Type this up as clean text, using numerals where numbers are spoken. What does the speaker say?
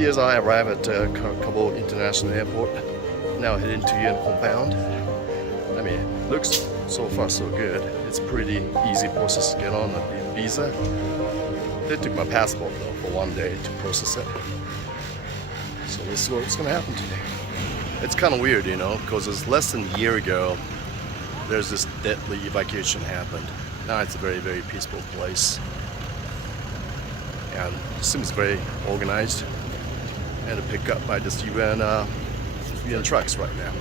Here's I arrive at Kabul International Airport. Now heading to UN compound. I mean, looks so far so good. It's a pretty easy process to get on the visa. They took my passport though for 1 day to process it. So this is what's gonna happen today. It's kind of weird, you know, because it's less than a year ago there's this deadly evacuation happened. Now it's a very, very peaceful place. And it seems very organized and picked up by this UN trucks right now.